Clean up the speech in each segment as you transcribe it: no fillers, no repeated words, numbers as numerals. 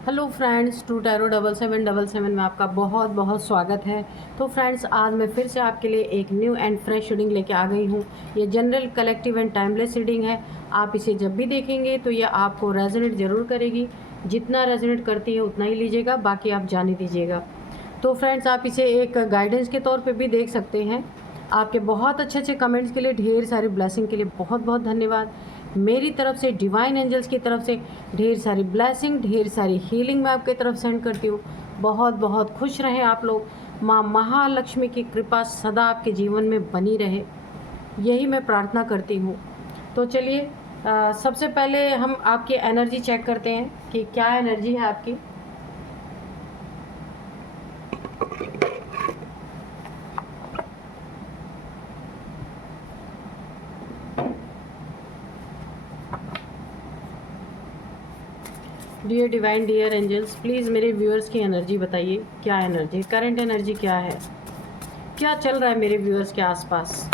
Hello friends, to tarot 7777 में आपका बहुत बहुत स्वागत है। तो फ्रेंड्स, आज मैं फिर से आपके लिए एक न्यू एंड फ्रेश रीडिंग लेके आ गई हूँ। ये general, collective and timeless reading है। आप इसे जब भी देखेंगे तो ये आपको रेजोनेट ज़रूर करेगी। जितना रेजोनेट करती है उतना ही लीजिएगा, बाकी आप जाने दीजिएगा। तो फ्रेंड्स, आप इसे एक गाइडेंस के तौर पर भी देख सकते हैं। आपके बहुत अच्छे अच्छे कमेंट्स के लिए, ढेर सारी ब्लेसिंग के लिए बहुत बहुत धन्यवाद। मेरी तरफ से, डिवाइन एंजल्स की तरफ से ढेर सारी ब्लेसिंग, ढेर सारी हीलिंग मैं आपकी तरफ सेंड करती हूँ। बहुत बहुत खुश रहें आप लोग। माँ महालक्ष्मी की कृपा सदा आपके जीवन में बनी रहे, यही मैं प्रार्थना करती हूँ। तो चलिए, सबसे पहले हम आपकी एनर्जी चेक करते हैं कि क्या एनर्जी है आपकी। Dear divine, dear angels, please मेरे व्यूअर्स की एनर्जी बताइए। क्या एनर्जी, करंट एनर्जी क्या है, क्या चल रहा है मेरे व्यूअर्स के आसपास,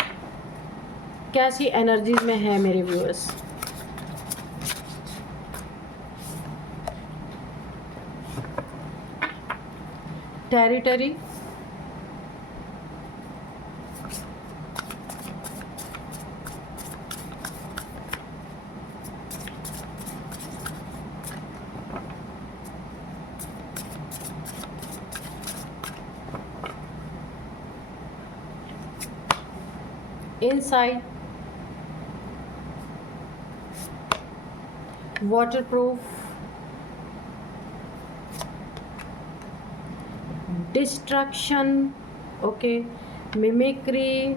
कैसी एनर्जीज में है मेरे viewers. Territory, inside, waterproof, destruction, okay, mimicry,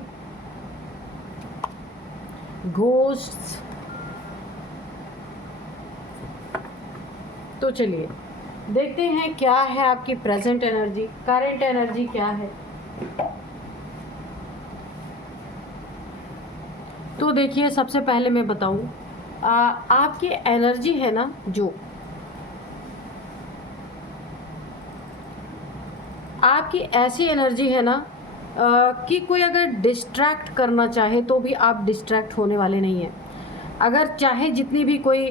ghosts. तो चलिए देखते हैं क्या है आपकी प्रेजेंट एनर्जी, करंट एनर्जी क्या है। तो देखिए, सबसे पहले मैं बताऊं, आपकी एनर्जी है ना, जो आपकी ऐसी एनर्जी है ना, कि कोई अगर डिस्ट्रैक्ट करना चाहे तो भी आप डिस्ट्रैक्ट होने वाले नहीं हैं। अगर चाहे जितनी भी कोई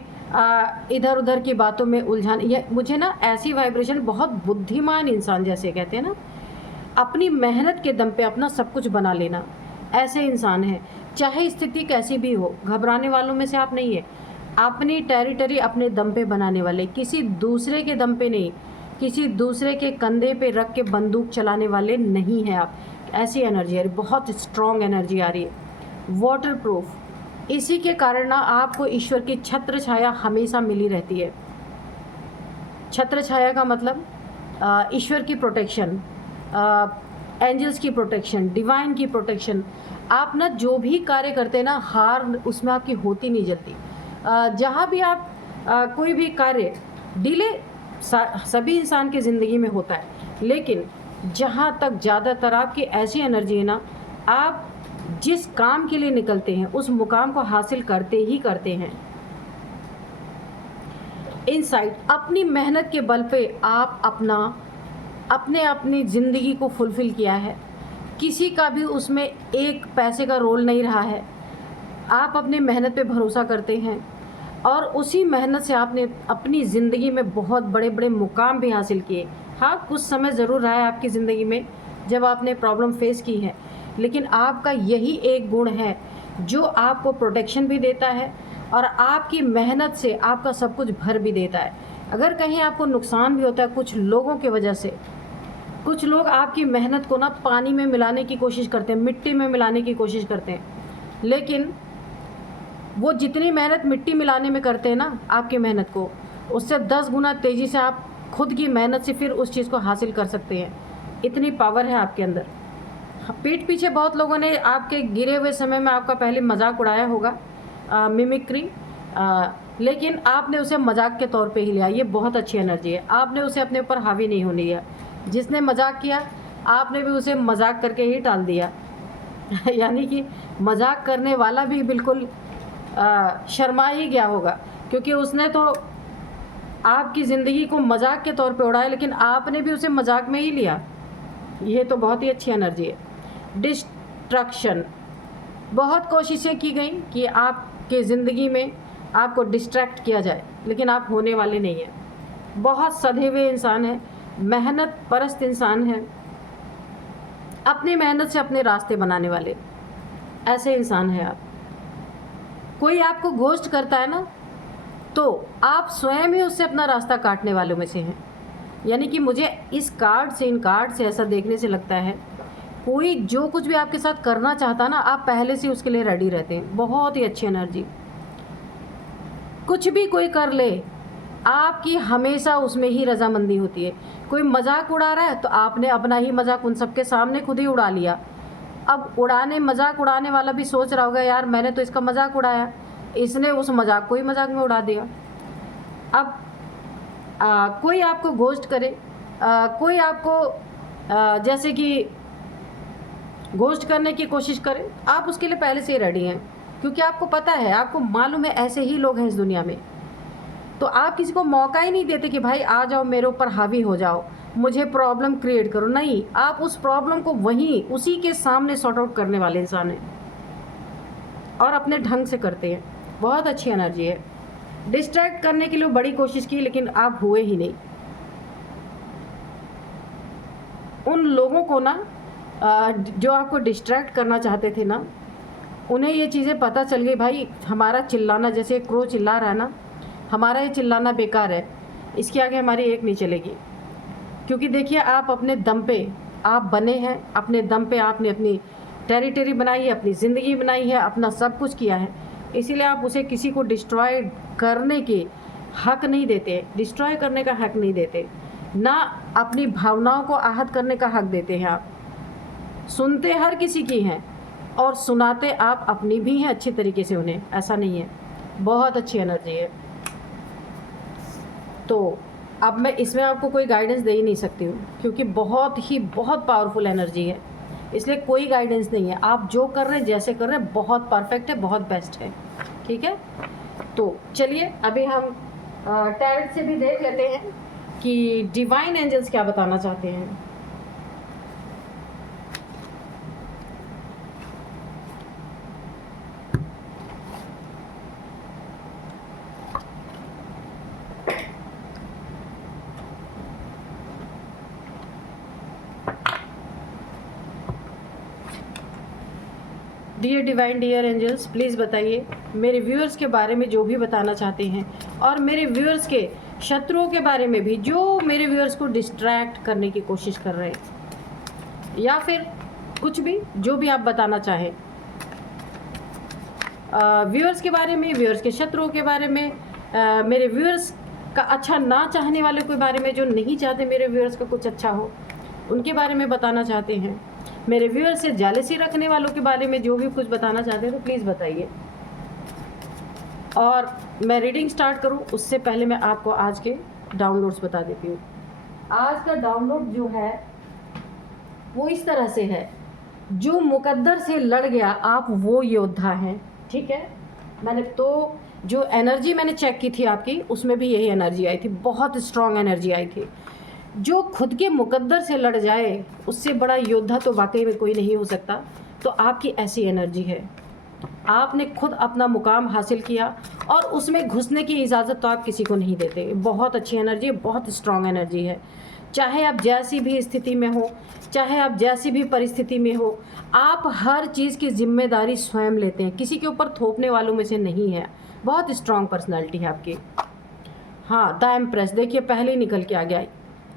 इधर उधर की बातों में उलझान, ये मुझे ना ऐसी वाइब्रेशन, बहुत बुद्धिमान इंसान जैसे कहते हैं ना, अपनी मेहनत के दम पे अपना सब कुछ बना लेना, ऐसे इंसान है। चाहे स्थिति कैसी भी हो, घबराने वालों में से आप नहीं है। अपनी टेरिटरी अपने दम पे बनाने वाले, किसी दूसरे के दम पे नहीं, किसी दूसरे के कंधे पे रख के बंदूक चलाने वाले नहीं हैं आप। ऐसी एनर्जी आ रही, बहुत स्ट्रॉन्ग एनर्जी आ रही है। वाटर प्रूफ, इसी के कारण ना आपको ईश्वर की छत्र छाया हमेशा मिली रहती है। छत्र छाया का मतलब ईश्वर की प्रोटेक्शन, एंजल्स की प्रोटेक्शन, डिवाइन की प्रोटेक्शन। आप ना जो भी कार्य करते हैं ना, हार उसमें आपकी होती नहीं जल्दी। जहाँ भी आप कोई भी कार्य, डिले सभी इंसान की ज़िंदगी में होता है, लेकिन जहाँ तक ज़्यादातर आपकी ऐसी एनर्जी है ना, आप जिस काम के लिए निकलते हैं उस मुकाम को हासिल करते ही करते हैं। इनसाइड, अपनी मेहनत के बल पे आप अपनी ज़िंदगी को फुलफ़िल किया है। किसी का भी उसमें एक पैसे का रोल नहीं रहा है। आप अपनी मेहनत पे भरोसा करते हैं और उसी मेहनत से आपने अपनी ज़िंदगी में बहुत बड़े बड़े मुकाम भी हासिल किए। हाँ, कुछ समय ज़रूर रहा है आपकी ज़िंदगी में जब आपने प्रॉब्लम फेस की है, लेकिन आपका यही एक गुण है जो आपको प्रोटेक्शन भी देता है और आपकी मेहनत से आपका सब कुछ भर भी देता है। अगर कहीं आपको नुकसान भी होता है कुछ लोगों की वजह से, कुछ लोग आपकी मेहनत को ना पानी में मिलाने की कोशिश करते हैं, मिट्टी में मिलाने की कोशिश करते हैं, लेकिन वो जितनी मेहनत मिट्टी मिलाने में करते हैं ना आपकी मेहनत को, उससे 10 गुना तेज़ी से आप खुद की मेहनत से फिर उस चीज़ को हासिल कर सकते हैं। इतनी पावर है आपके अंदर। पीठ पीछे बहुत लोगों ने आपके गिरे हुए समय में आपका पहले मजाक उड़ाया होगा, मिमिक्री, लेकिन आपने उसे मजाक के तौर पे ही लिया। ये बहुत अच्छी एनर्जी है। आपने उसे अपने ऊपर हावी नहीं होने दिया। जिसने मजाक किया आपने भी उसे मजाक करके ही टाल दिया। यानी कि मजाक करने वाला भी बिल्कुल शर्मा ही गया होगा, क्योंकि उसने तो आपकी ज़िंदगी को मजाक के तौर पे उड़ाया, लेकिन आपने भी उसे मजाक में ही लिया। ये तो बहुत ही अच्छी एनर्जी है। डिस्ट्रक्शन, बहुत कोशिशें की गई कि आपके ज़िंदगी में आपको डिस्ट्रैक्ट किया जाए, लेकिन आप होने वाले नहीं हैं। बहुत सधे हुए इंसान हैं, मेहनत परस्त इंसान हैं, अपनी मेहनत से अपने रास्ते बनाने वाले ऐसे इंसान हैं आप। कोई आपको घोस्ट करता है ना, तो आप स्वयं ही उससे अपना रास्ता काटने वालों में से हैं। यानी कि मुझे इस कार्ड से, इन कार्ड से ऐसा देखने से लगता है कोई जो कुछ भी आपके साथ करना चाहता ना, आप पहले से उसके लिए रेडी रहते हैं। बहुत ही अच्छी एनर्जी। कुछ भी कोई कर ले, आपकी हमेशा उसमें ही रजामंदी होती है। कोई मजाक उड़ा रहा है तो आपने अपना ही मजाक उन सबके सामने खुद ही उड़ा लिया। अब मजाक उड़ाने वाला भी सोच रहा होगा, यार मैंने तो इसका मजाक उड़ाया, इसने उस मजाक को ही मजाक में उड़ा दिया। अब कोई आपको घोस्ट करे, कोई आपको जैसे कि घोस्ट करने की कोशिश करे, आप उसके लिए पहले से ही रेडी हैं, क्योंकि आपको पता है, आपको मालूम है ऐसे ही लोग हैं इस दुनिया में। तो आप किसी को मौका ही नहीं देते कि भाई आ जाओ मेरे ऊपर हावी हो जाओ, मुझे प्रॉब्लम क्रिएट करो। नहीं, आप उस प्रॉब्लम को वहीं उसी के सामने सॉर्ट आउट करने वाले इंसान हैं और अपने ढंग से करते हैं। बहुत अच्छी एनर्जी है। डिस्ट्रैक्ट करने के लिए बड़ी कोशिश की, लेकिन आप हुए ही नहीं। उन लोगों को ना जो आपको डिस्ट्रैक्ट करना चाहते थे ना, उन्हें ये चीज़ें पता चल गई, भाई हमारा चिल्लाना, जैसे क्रो चिल्ला रहा है ना, हमारा ये चिल्लाना बेकार है, इसके आगे हमारी एक नहीं चलेगी। क्योंकि देखिए, आप अपने दम पे आप बने हैं, अपने दम पे आपने अपनी टेरिटरी बनाई है, अपनी ज़िंदगी बनाई है, अपना सब कुछ किया है। इसीलिए आप उसे किसी को डिस्ट्रॉय करने के हक नहीं देते, डिस्ट्रॉय करने का हक नहीं देते, ना अपनी भावनाओं को आहत करने का हक देते हैं आप। सुनते हर किसी की हैं और सुनाते आप अपनी भी हैं अच्छी तरीके से उन्हें, ऐसा नहीं है। बहुत अच्छी एनर्जी है। तो अब मैं इसमें आपको कोई गाइडेंस दे ही नहीं सकती हूँ, क्योंकि बहुत पावरफुल एनर्जी है, इसलिए कोई गाइडेंस नहीं है। आप जो कर रहे हैं, जैसे कर रहे हैं, बहुत परफेक्ट है, बहुत बेस्ट है। ठीक है, तो चलिए अभी हम टैरेट से भी देख लेते हैं कि डिवाइन एंजल्स क्या बताना चाहते हैं। Dear divine, dear angels, please बताइए मेरे व्यूअर्स के बारे में जो भी बताना चाहते हैं, और मेरे व्यूअर्स के शत्रुओं के बारे में भी, जो मेरे व्यूअर्स को डिस्ट्रैक्ट करने की कोशिश कर रहे हैं, या फिर कुछ भी जो भी आप बताना चाहें। व्यूअर्स के बारे में, व्यूअर्स के शत्रुओं के बारे में, मेरे व्यूअर्स का अच्छा ना चाहने वालों के बारे में, जो नहीं चाहते मेरे व्यूअर्स का कुछ अच्छा हो, उनके बारे में बताना चाहते हैं। मेरे व्यूअर्स से जेलसी रखने वालों के बारे में जो भी कुछ बताना चाहते हैं, तो प्लीज़ बताइए। और मैं रीडिंग स्टार्ट करूं उससे पहले मैं आपको आज के डाउनलोड्स बता देती हूँ। आज का डाउनलोड जो है वो इस तरह से है, जो मुकद्दर से लड़ गया आप वो योद्धा हैं। ठीक है, मैंने तो जो एनर्जी मैंने चेक की थी आपकी, उसमें भी यही एनर्जी आई थी, बहुत स्ट्रॉन्ग एनर्जी आई थी। जो खुद के मुकद्दर से लड़ जाए, उससे बड़ा योद्धा तो वाकई में कोई नहीं हो सकता। तो आपकी ऐसी एनर्जी है, आपने खुद अपना मुकाम हासिल किया और उसमें घुसने की इजाज़त तो आप किसी को नहीं देते। बहुत अच्छी एनर्जी, बहुत स्ट्रॉन्ग एनर्जी है। चाहे आप जैसी भी स्थिति में हो, चाहे आप जैसी भी परिस्थिति में हो, आप हर चीज़ की जिम्मेदारी स्वयं लेते हैं, किसी के ऊपर थोपने वालों में से नहीं है। बहुत स्ट्रॉन्ग पर्सनैलिटी है आपकी। हाँ, द एम्प्रेस, देखिए पहले ही निकल के आ गया,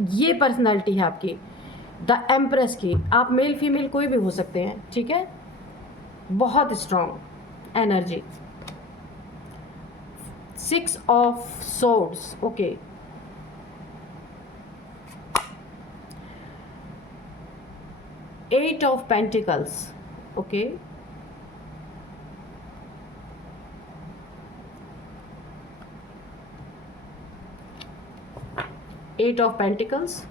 ये पर्सनैलिटी है आपकी, द एम्प्रेस की। आप मेल फीमेल कोई भी हो सकते हैं। ठीक है, बहुत strong energy. 6 of swords, okay. Eight of pentacles, okay. Eight of pentacles.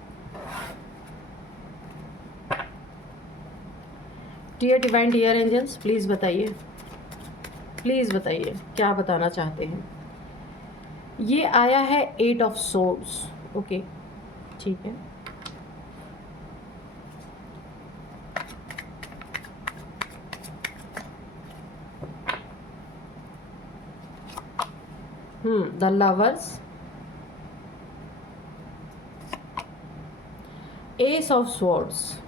Dear divine, dear angels, please बताइए, प्लीज़ बताइए क्या बताना चाहते हैं। ये आया है 8 ऑफ सोर्ड्स, ओके। ठीक है, the lovers, S of swords,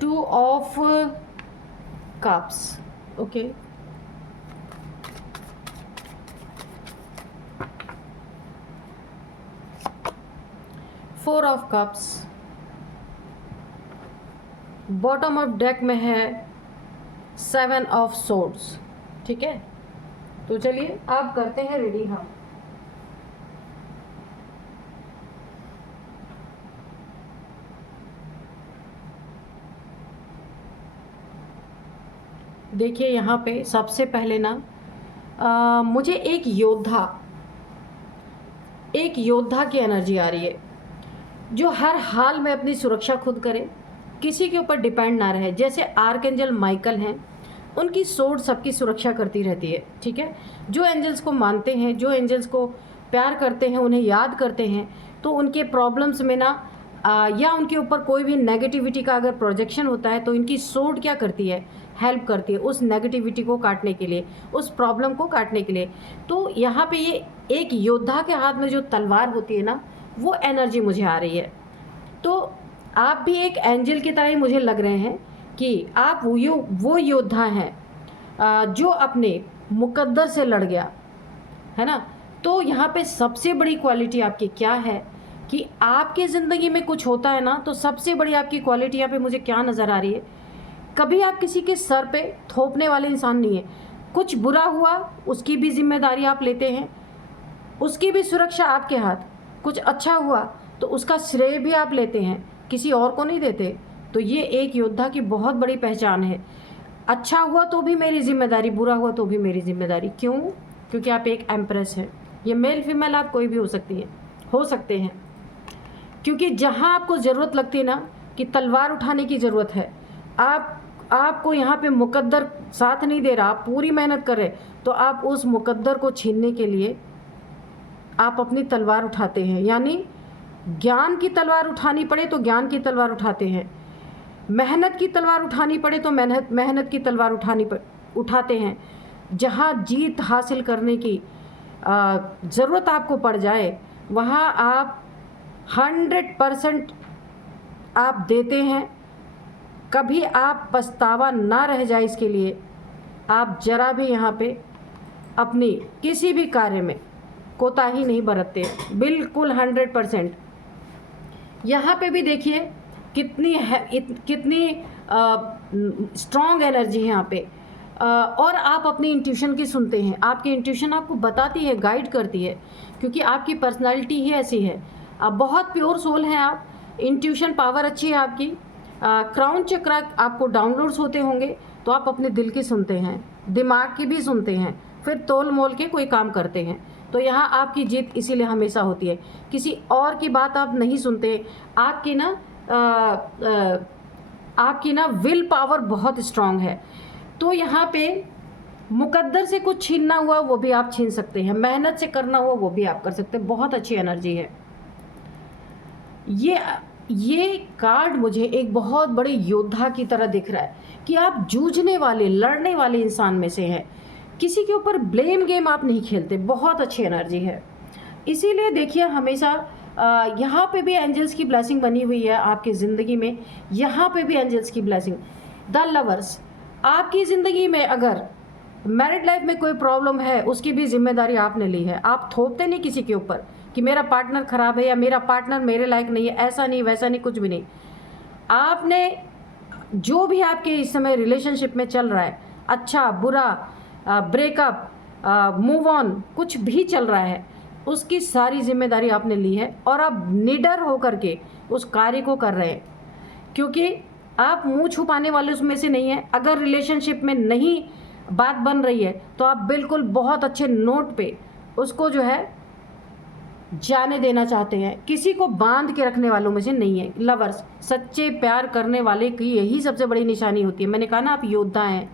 two of cups, okay, four of cups, bottom of deck में है सेवन ऑफ सोर्ड्स। ठीक है, तो चलिए आप करते हैं रेडी हम। देखिए यहाँ पे सबसे पहले ना मुझे एक योद्धा की एनर्जी आ रही है, जो हर हाल में अपनी सुरक्षा खुद करे, किसी के ऊपर डिपेंड ना रहे। जैसे आर्कएंजल माइकल हैं, उनकी सोर्ड सबकी सुरक्षा करती रहती है। ठीक है, जो एंजल्स को मानते हैं, जो एंजल्स को प्यार करते हैं, उन्हें याद करते हैं, तो उनके प्रॉब्लम्स में ना या उनके ऊपर कोई भी नेगेटिविटी का अगर प्रोजेक्शन होता है तो इनकी सोर्ड क्या करती है, हेल्प करती है उस नेगेटिविटी को काटने के लिए, उस प्रॉब्लम को काटने के लिए। तो यहाँ पे ये एक योद्धा के हाथ में जो तलवार होती है ना, वो एनर्जी मुझे आ रही है। तो आप भी एक एंजल की तरह ही मुझे लग रहे हैं कि आप वो योद्धा हैं जो अपने मुकद्दर से लड़ गया है ना। तो यहाँ पे सबसे बड़ी क्वालिटी आपकी क्या है कि आपकी ज़िंदगी में कुछ होता है ना, तो सबसे बड़ी आपकी क्वालिटी यहाँ पे मुझे क्या नज़र आ रही है, कभी आप किसी के सर पे थोपने वाले इंसान नहीं है। कुछ बुरा हुआ उसकी भी जिम्मेदारी आप लेते हैं, उसकी भी सुरक्षा आपके हाथ, कुछ अच्छा हुआ तो उसका श्रेय भी आप लेते हैं, किसी और को नहीं देते। तो ये एक योद्धा की बहुत बड़ी पहचान है। अच्छा हुआ तो भी मेरी जिम्मेदारी, बुरा हुआ तो भी मेरी जिम्मेदारी। क्यों? क्योंकि आप एक एम्प्रेस हैं। ये मेल फीमेल आप कोई भी हो सकते हैं। क्योंकि जहाँ आपको ज़रूरत लगती है ना कि तलवार उठाने की ज़रूरत है, आपको यहाँ पे मुकद्दर साथ नहीं दे रहा, आप पूरी मेहनत कर रहे, तो आप उस मुकद्दर को छीनने के लिए आप अपनी तलवार उठाते हैं। यानी ज्ञान की तलवार उठानी पड़े तो ज्ञान की तलवार उठाते हैं, मेहनत की तलवार उठानी पड़े तो मेहनत की तलवार उठाते हैं। जहाँ जीत हासिल करने की ज़रूरत आपको पड़ जाए, वहाँ आप 100% आप देते हैं। कभी आप पछतावा ना रह जाए इसके लिए, आप जरा भी यहाँ पे अपनी किसी भी कार्य में कोताही नहीं बरतते, बिल्कुल 100%। यहाँ पे भी देखिए कितनी स्ट्रॉन्ग एनर्जी है यहाँ पे। और आप अपनी इंट्यूशन की सुनते हैं, आपकी इंट्यूशन आपको बताती है, गाइड करती है, क्योंकि आपकी पर्सनालिटी ही ऐसी है। आप बहुत प्योर सोल हैं, आप इंट्यूशन पावर अच्छी है आपकी। क्राउन चक्र आपको डाउनलोड्स होते होंगे, तो आप अपने दिल की सुनते हैं, दिमाग की भी सुनते हैं, फिर तोल मोल के कोई काम करते हैं। तो यहाँ आपकी जीत इसीलिए हमेशा होती है, किसी और की बात आप नहीं सुनते। आपकी ना विल पावर बहुत स्ट्रांग है। तो यहाँ पे मुकद्दर से कुछ छीनना हुआ वो भी आप छीन सकते हैं, मेहनत से करना हुआ वो भी आप कर सकते हैं। बहुत अच्छी एनर्जी है। ये कार्ड मुझे एक बहुत बड़े योद्धा की तरह दिख रहा है कि आप जूझने वाले, लड़ने वाले इंसान में से हैं। किसी के ऊपर ब्लेम गेम आप नहीं खेलते। बहुत अच्छी एनर्जी है। इसीलिए देखिए हमेशा यहाँ पे भी एंजल्स की ब्लेसिंग बनी हुई है आपकी ज़िंदगी में। यहाँ पे भी एंजल्स की ब्लेसिंग। द लवर्स, आपकी ज़िंदगी में अगर मैरिड लाइफ में कोई प्रॉब्लम है, उसकी भी जिम्मेदारी आपने ली है। आप थोपते नहीं किसी के ऊपर कि मेरा पार्टनर ख़राब है या मेरा पार्टनर मेरे लायक नहीं है, ऐसा नहीं वैसा नहीं, कुछ भी नहीं। आपने जो भी आपके इस समय रिलेशनशिप में चल रहा है, अच्छा बुरा, ब्रेकअप, मूव ऑन, कुछ भी चल रहा है, उसकी सारी जिम्मेदारी आपने ली है और आप निडर होकर के उस कार्य को कर रहे हैं। क्योंकि आप मुंह छुपाने वाले उसमें से नहीं हैं। अगर रिलेशनशिप में नहीं बात बन रही है तो आप बिल्कुल बहुत अच्छे नोट पे उसको जो है जाने देना चाहते हैं। किसी को बांध के रखने वालों में से नहीं है। लवर्स, सच्चे प्यार करने वाले की यही सबसे बड़ी निशानी होती है। मैंने कहा ना, आप योद्धा हैं,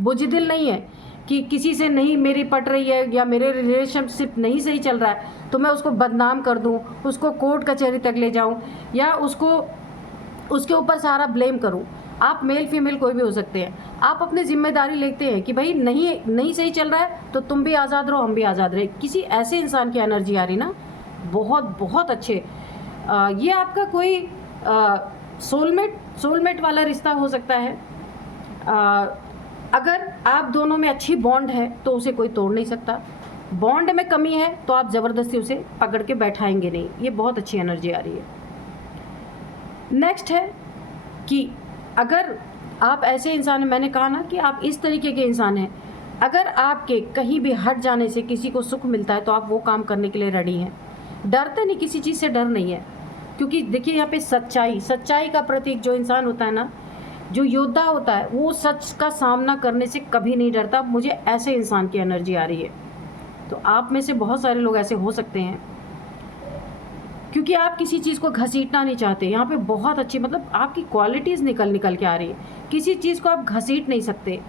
बुज़दिल नहीं है कि किसी से नहीं मेरी पट रही है या मेरे रिलेशनशिप नहीं सही चल रहा है तो मैं उसको बदनाम कर दूं, उसको कोर्ट कचहरी तक ले जाऊं या उसके ऊपर सारा ब्लेम करूं। आप मेल फीमेल कोई भी हो सकते हैं। आप अपनी जिम्मेदारी लेते हैं कि भाई नहीं सही चल रहा है तो तुम भी आज़ाद रहो, हम भी आज़ाद रहे। किसी ऐसे इंसान की एनर्जी आ रही ना, बहुत बहुत अच्छे। ये आपका कोई सोलमेट वाला रिश्ता हो सकता है। अगर आप दोनों में अच्छी बॉन्ड है तो उसे कोई तोड़ नहीं सकता। बॉन्ड में कमी है तो आप ज़बरदस्ती उसे पकड़ के बैठाएंगे नहीं। ये बहुत अच्छी एनर्जी आ रही है। नेक्स्ट है कि अगर आप ऐसे इंसान हैं, मैंने कहा ना कि आप इस तरीके के इंसान हैं, अगर आपके कहीं भी हट जाने से किसी को सुख मिलता है तो आप वो काम करने के लिए रेडी हैं। डरते नहीं, किसी चीज़ से डर नहीं है। क्योंकि देखिए यहाँ पे सच्चाई का प्रतीक जो इंसान होता है ना, जो योद्धा होता है, वो सच का सामना करने से कभी नहीं डरता। मुझे ऐसे इंसान की एनर्जी आ रही है। तो आप में से बहुत सारे लोग ऐसे हो सकते हैं, क्योंकि आप किसी चीज़ को घसीटना नहीं चाहते। यहाँ पे बहुत अच्छी, मतलब आपकी क्वालिटीज़ निकल के आ रही है। किसी चीज़ को आप घसीट नहीं सकते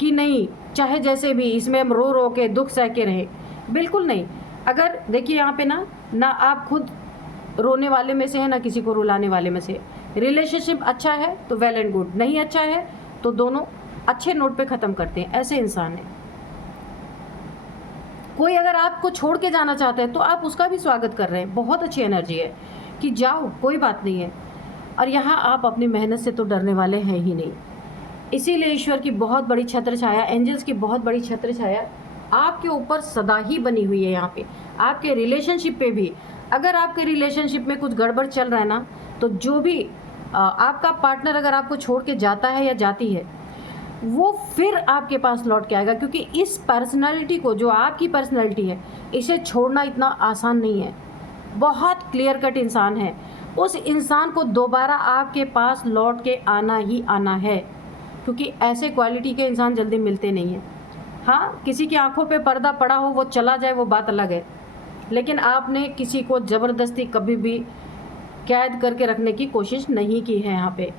कि नहीं, चाहे जैसे भी इसमें हम रो के दुख सह के रहें, बिल्कुल नहीं। अगर देखिए यहाँ पे ना आप खुद रोने वाले में से है, ना किसी को रुलाने वाले में से। रिलेशनशिप अच्छा है तो वेल एंड गुड, नहीं अच्छा है तो दोनों अच्छे नोट पे ख़त्म करते हैं। ऐसे इंसान हैं। कोई अगर आपको छोड़ के जाना चाहता है तो आप उसका भी स्वागत कर रहे हैं। बहुत अच्छी एनर्जी है कि जाओ, कोई बात नहीं है। और यहाँ आप अपनी मेहनत से तो डरने वाले हैं ही नहीं। इसीलिए ईश्वर की बहुत बड़ी छत्र छाया, एंजल्स की बहुत बड़ी छत्र छाया आपके ऊपर सदा ही बनी हुई है। यहाँ पे आपके रिलेशनशिप पे भी, अगर आपके रिलेशनशिप में कुछ गड़बड़ चल रहा है ना, तो जो भी आपका पार्टनर अगर आपको छोड़ के जाता है या जाती है, वो फिर आपके पास लौट के आएगा। क्योंकि इस पर्सनालिटी को, जो आपकी पर्सनालिटी है, इसे छोड़ना इतना आसान नहीं है। बहुत क्लियर कट इंसान है। उस इंसान को दोबारा आपके पास लौट के आना ही आना है, क्योंकि ऐसे क्वालिटी के इंसान जल्दी मिलते नहीं हैं। हाँ, किसी की आंखों पे पर्दा पड़ा हो, वो चला जाए, वो बात अलग है। लेकिन आपने किसी को ज़बरदस्ती कभी भी कैद करके रखने की कोशिश नहीं की है यहाँ पे,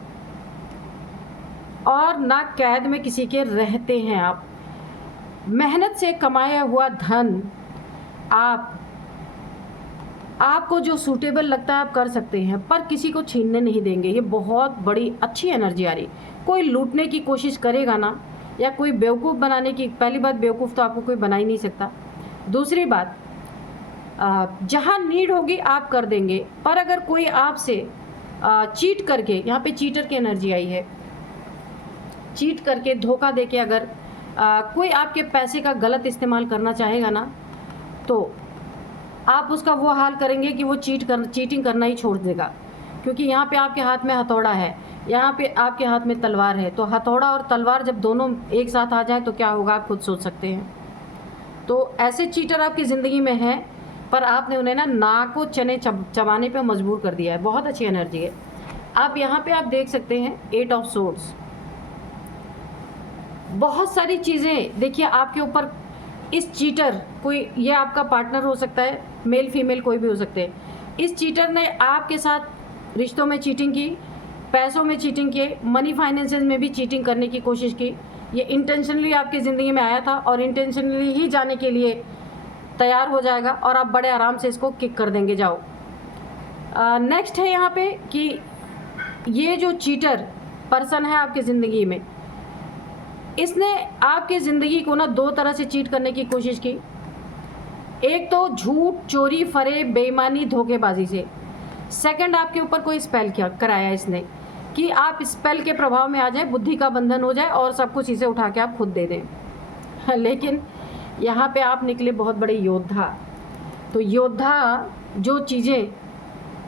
और ना कैद में किसी के रहते हैं आप। मेहनत से कमाया हुआ धन आपको जो सूटेबल लगता है आप कर सकते हैं, पर किसी को छीनने नहीं देंगे। ये बहुत बड़ी अच्छी एनर्जी आ रही। कोई लूटने की कोशिश करेगा ना, या कोई बेवकूफ़ बनाने की, पहली बात बेवकूफ़ तो आपको कोई बना ही नहीं सकता। दूसरी बात, जहाँ नीड होगी आप कर देंगे, पर अगर कोई आपसे चीट करके, यहाँ पे चीटर की एनर्जी आई है, चीट करके, धोखा देके अगर कोई आपके पैसे का गलत इस्तेमाल करना चाहेगा ना, तो आप उसका वो हाल करेंगे कि वो चीटिंग करना ही छोड़ देगा। क्योंकि यहाँ पे आपके हाथ में हथौड़ा है, यहाँ पे आपके हाथ में तलवार है। तो हथौड़ा और तलवार जब दोनों एक साथ आ जाए तो क्या होगा, आप खुद सोच सकते हैं। तो ऐसे चीटर आपकी ज़िंदगी में हैं, पर आपने उन्हें ना नाक को चने चबाने पे मजबूर कर दिया है। बहुत अच्छी एनर्जी है। आप यहाँ पे आप देख सकते हैं 8 ऑफ सोर्ड्स। बहुत सारी चीज़ें देखिए आपके ऊपर। इस चीटर, कोई, ये आपका पार्टनर हो सकता है, मेल फीमेल कोई भी हो सकते हैं। इस चीटर ने आपके साथ रिश्तों में चीटिंग की, पैसों में चीटिंग किए, मनी फाइनेंसेस में भी चीटिंग करने की कोशिश की। ये इंटेंशनली आपकी ज़िंदगी में आया था और इंटेंशनली ही जाने के लिए तैयार हो जाएगा, और आप बड़े आराम से इसको किक कर देंगे। जाओ। नेक्स्ट है यहाँ पे कि ये जो चीटर पर्सन है आपकी ज़िंदगी में, इसने आपकी ज़िंदगी को ना 2 तरह से चीट करने की कोशिश की। एक तो झूठ, चोरी, फरेब, बेईमानी, धोखेबाजी से। सेकंड, आपके ऊपर कोई स्पेल कराया इसने कि आप स्पेल के प्रभाव में आ जाए, बुद्धि का बंधन हो जाए और सब कुछ इसे उठा के आप खुद दे दें। लेकिन यहाँ पे आप निकले बहुत बड़े योद्धा। तो योद्धा जो चीज़ें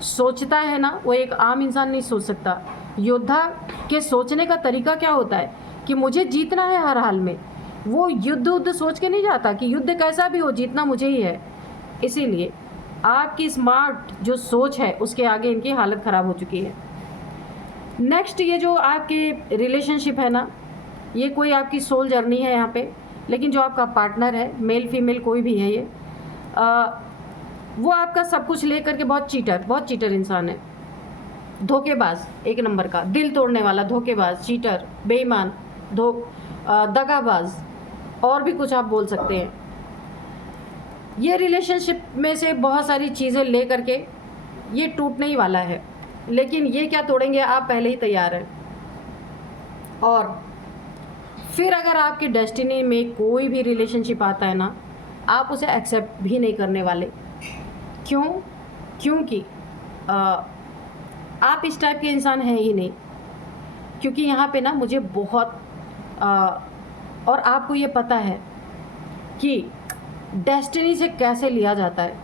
सोचता है ना, वो एक आम इंसान नहीं सोच सकता। योद्धा के सोचने का तरीका क्या होता है कि मुझे जीतना है हर हाल में। वो युद्ध सोच के नहीं जाता कि युद्ध कैसा भी हो, जीतना मुझे ही है। इसीलिए आपकी स्मार्ट जो सोच है, उसके आगे इनकी हालत ख़राब हो चुकी है। नेक्स्ट, ये जो आपके रिलेशनशिप है ना, ये कोई आपकी सोल जर्नी है यहाँ पे। लेकिन जो आपका पार्टनर है, मेल फीमेल कोई भी है, ये वो आपका सब कुछ ले करके बहुत चीटर इंसान है। धोखेबाज, एक नंबर का, दिल तोड़ने वाला, धोखेबाज, चीटर, बेईमान, दगाबाज, और भी कुछ आप बोल सकते हैं। ये रिलेशनशिप में से बहुत सारी चीज़ें ले करके ये टूटने ही वाला है। लेकिन ये क्या तोड़ेंगे, आप पहले ही तैयार हैं। और फिर अगर आपकी डेस्टिनी में कोई भी रिलेशनशिप आता है ना, आप उसे एक्सेप्ट भी नहीं करने वाले। क्यों? क्योंकि आप इस टाइप के इंसान हैं ही नहीं। क्योंकि यहाँ पे ना मुझे बहुत और आपको ये पता है कि डेस्टिनी से कैसे लिया जाता है,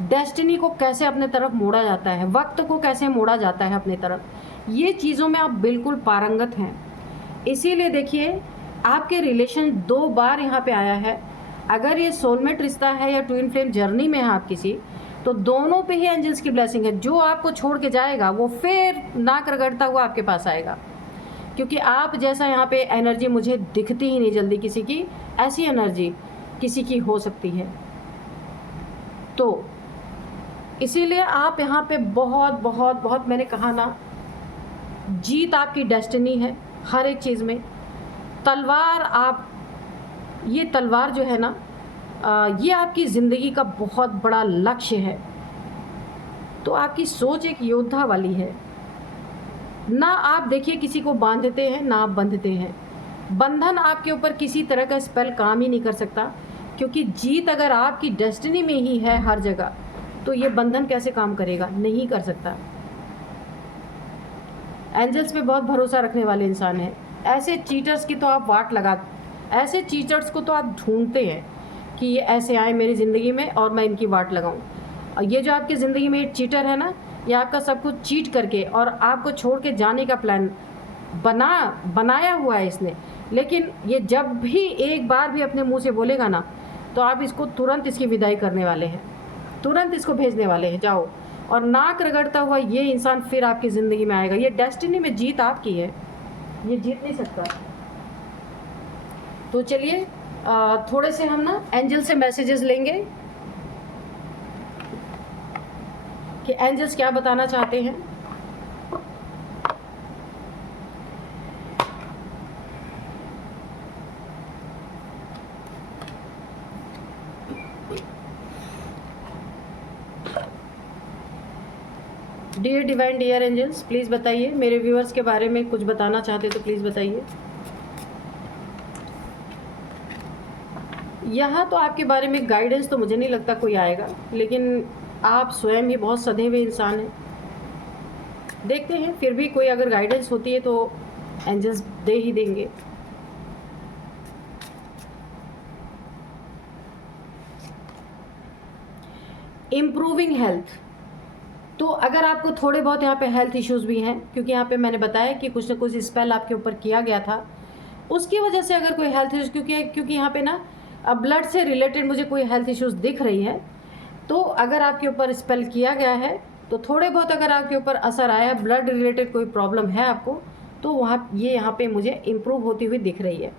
डेस्टिनी को कैसे अपने तरफ मोड़ा जाता है, वक्त को कैसे मोड़ा जाता है अपने तरफ, ये चीज़ों में आप बिल्कुल पारंगत हैं। इसीलिए देखिए, आपके रिलेशन 2 बार यहाँ पे आया है। अगर ये सोलमेट रिश्ता है या ट्विन फ्लेम जर्नी में है आप किसी, तो दोनों पे ही एंजल्स की ब्लेसिंग है। जो आपको छोड़ के जाएगा वो फिर नाक रगड़ता हुआ आपके पास आएगा, क्योंकि आप जैसा यहाँ पे एनर्जी मुझे दिखती ही नहीं जल्दी किसी की, ऐसी एनर्जी किसी की हो सकती है। तो इसीलिए आप यहाँ पे बहुत बहुत बहुत, मैंने कहा ना, जीत आपकी डेस्टिनी है हर एक चीज़ में। तलवार आप, ये तलवार जो है ना, ये आपकी ज़िंदगी का बहुत बड़ा लक्ष्य है। तो आपकी सोच एक योद्धा वाली है। ना आप देखिए किसी को बांधते हैं ना आप बंधते हैं। बंधन आपके ऊपर किसी तरह का स्पेल काम ही नहीं कर सकता, क्योंकि जीत अगर आपकी डेस्टिनी में ही है हर जगह, तो ये बंधन कैसे काम करेगा? नहीं कर सकता। एंजल्स पे बहुत भरोसा रखने वाले इंसान हैं। ऐसे चीटर्स की तो आप वाट लगा, ऐसे चीटर्स को तो आप ढूंढते हैं कि ये ऐसे आए मेरी ज़िंदगी में और मैं इनकी वाट लगाऊं। और ये जो आपकी ज़िंदगी में चीटर है ना, ये आपका सब कुछ चीट करके और आपको छोड़ के जाने का प्लान बनाया हुआ है इसने। लेकिन ये जब भी एक बार भी अपने मुंह से बोलेगा ना, तो आप इसको तुरंत इसकी विदाई करने वाले हैं, तुरंत इसको भेजने वाले हैं, जाओ। और नाक रगड़ता हुआ ये इंसान फिर आपकी ज़िंदगी में आएगा। ये डेस्टिनी में जीत आपकी है, ये जीत नहीं सकता। तो चलिए थोड़े से हम ना एंजल से मैसेजेस लेंगे कि एंजल्स क्या बताना चाहते हैं। Dear divine dear angels, please बताइए, मेरे व्यूअर्स के बारे में कुछ बताना चाहते तो प्लीज़ बताइए। यहाँ तो आपके बारे में गाइडेंस तो मुझे नहीं लगता कोई आएगा, लेकिन आप स्वयं ही बहुत सधे हुए इंसान हैं। देखते हैं, फिर भी कोई अगर गाइडेंस होती है तो एंजल्स दे ही देंगे। इम्प्रूविंग हेल्थ, तो अगर आपको थोड़े बहुत यहाँ पे हेल्थ इश्यूज़ भी हैं, क्योंकि यहाँ पे मैंने बताया कि कुछ ना कुछ स्पेल आपके ऊपर किया गया था, उसकी वजह से अगर कोई हेल्थ इश्यूज़, क्योंकि यहाँ पे ना ब्लड से रिलेटेड मुझे कोई हेल्थ इश्यूज़ दिख रही है, तो अगर आपके ऊपर स्पेल किया गया है तो थोड़े बहुत अगर आपके ऊपर असर आया है, ब्लड रिलेटेड कोई प्रॉब्लम है आपको, तो वहाँ ये यहाँ पे मुझे इम्प्रूव होती हुई दिख रही है।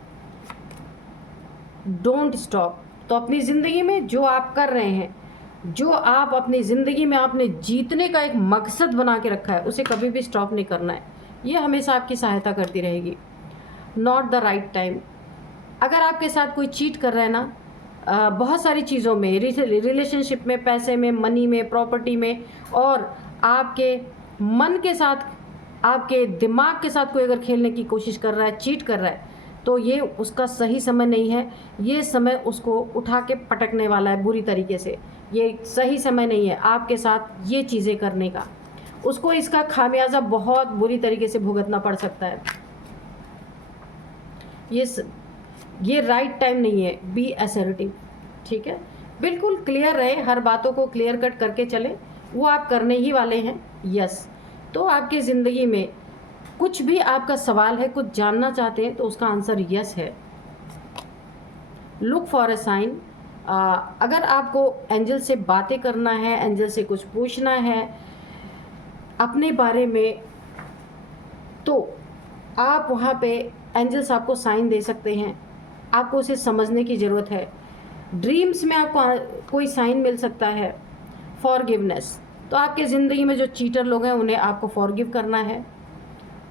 Don't stop. तो अपनी ज़िंदगी में जो आप कर रहे हैं, जो आप अपनी ज़िंदगी में आपने जीतने का एक मकसद बना के रखा है, उसे कभी भी स्टॉप नहीं करना है। ये हमेशा आपकी सहायता करती रहेगी। Not the right time. अगर आपके साथ कोई चीट कर रहा है ना, बहुत सारी चीज़ों में, रिलेशनशिप में, पैसे में, मनी में, प्रॉपर्टी में, और आपके मन के साथ, आपके दिमाग के साथ कोई अगर खेलने की कोशिश कर रहा है, चीट कर रहा है, तो ये उसका सही समय नहीं है। ये समय उसको उठा के पटकने वाला है बुरी तरीके से। ये सही समय नहीं है आपके साथ ये चीज़ें करने का। उसको इसका खामियाजा बहुत बुरी तरीके से भुगतना पड़ सकता है। ये राइट टाइम नहीं है। बी असर्टिव, ठीक है? बिल्कुल क्लियर रहे, हर बातों को क्लियर कट करके चले, वो आप करने ही वाले हैं। यस। तो आपकी ज़िंदगी में कुछ भी आपका सवाल है, कुछ जानना चाहते हैं, तो उसका आंसर यस है। Look for a sign. अगर आपको एंजल से बातें करना है, एंजल से कुछ पूछना है अपने बारे में, तो आप वहाँ पे एंजल्स आपको साइन दे सकते हैं। आपको उसे समझने की ज़रूरत है। ड्रीम्स में आपको कोई साइन मिल सकता है। फॉरगिवनेस, तो आपके ज़िंदगी में जो चीटर लोग हैं उन्हें आपको फॉरगिव करना है।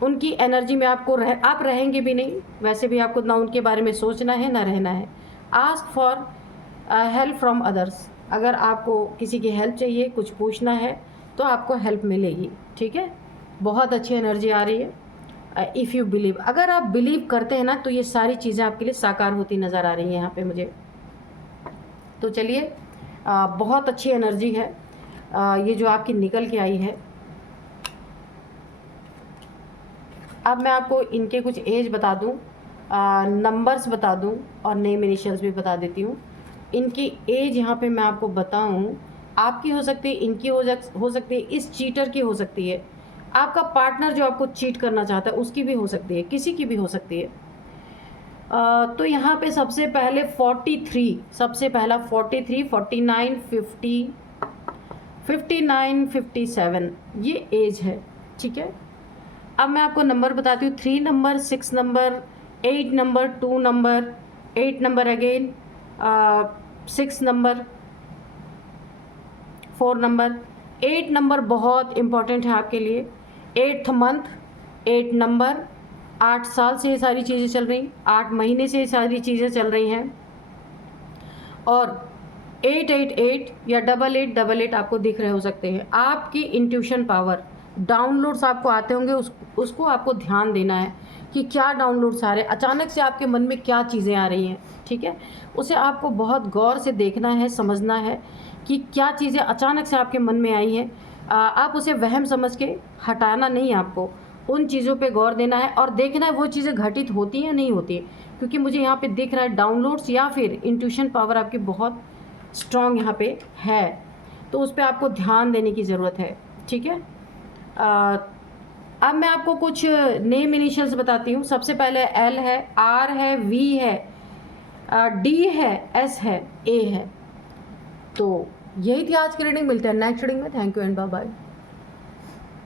उनकी एनर्जी में आप रहेंगे भी नहीं, वैसे भी आपको ना उनके बारे में सोचना है ना रहना है। Ask for help from others. अगर आपको किसी की हेल्प चाहिए, कुछ पूछना है, तो आपको हेल्प मिलेगी, ठीक है? बहुत अच्छी एनर्जी आ रही है। इफ़ यू बिलीव, अगर आप बिलीव करते हैं ना तो ये सारी चीज़ें आपके लिए साकार होती नज़र आ रही हैं यहाँ पे मुझे। तो चलिए, बहुत अच्छी एनर्जी है ये जो आपकी निकल के आई है। अब मैं आपको इनके कुछ एज बता दूं, नंबर्स बता दूं और नेम इनिशियल्स भी बता देती हूँ। इनकी एज यहाँ पे मैं आपको बताऊं, आपकी हो सकती है, इनकी हो सकती है, इस चीटर की हो सकती है, आपका पार्टनर जो आपको चीट करना चाहता है उसकी भी हो सकती है, किसी की भी हो सकती है। तो यहाँ पे सबसे पहले 43, सबसे पहला 43, 49, 50, 59, 57 ये एज है, ठीक है। अब मैं आपको नंबर बताती हूँ, 3 number, 6 number, 8 number, 2 number, 8 number again, 6 number, 4 number. 8 number बहुत इम्पॉर्टेंट है आपके लिए। 8th मंथ, 8 नंबर, 8 साल से ये सारी चीज़ें चल रही, 8 महीने से ये सारी चीज़ें चल रही हैं। और 888 या 8888 आपको दिख रहे हो सकते हैं। आपकी इंट्यूशन पावर, डाउनलोड्स आपको आते होंगे, उसको आपको ध्यान देना है कि क्या डाउनलोड्स आ रहे हैं, अचानक से आपके मन में क्या चीज़ें आ रही हैं, ठीक है। उसे आपको बहुत गौर से देखना है, समझना है कि क्या चीज़ें अचानक से आपके मन में आई हैं। आप उसे वहम समझ के हटाना नहीं, आपको उन चीज़ों पे गौर देना है और देखना है वो चीज़ें घटित होती हैं या नहीं होती हैं। क्योंकि मुझे यहाँ पे दिख रहा है डाउनलोड्स या फिर इंट्यूशन पावर आपकी बहुत स्ट्रॉन्ग यहाँ पे है, तो उस पर आपको ध्यान देने की ज़रूरत है, ठीक है। अब मैं आपको कुछ नेम इनिशियल्स बताती हूँ। सबसे पहले L है, R है, V है, D है, S है, A है। तो यही थी आज की रीडिंग। मिलते हैं नेक्स्ट रीडिंग में। Thank you and bye bye.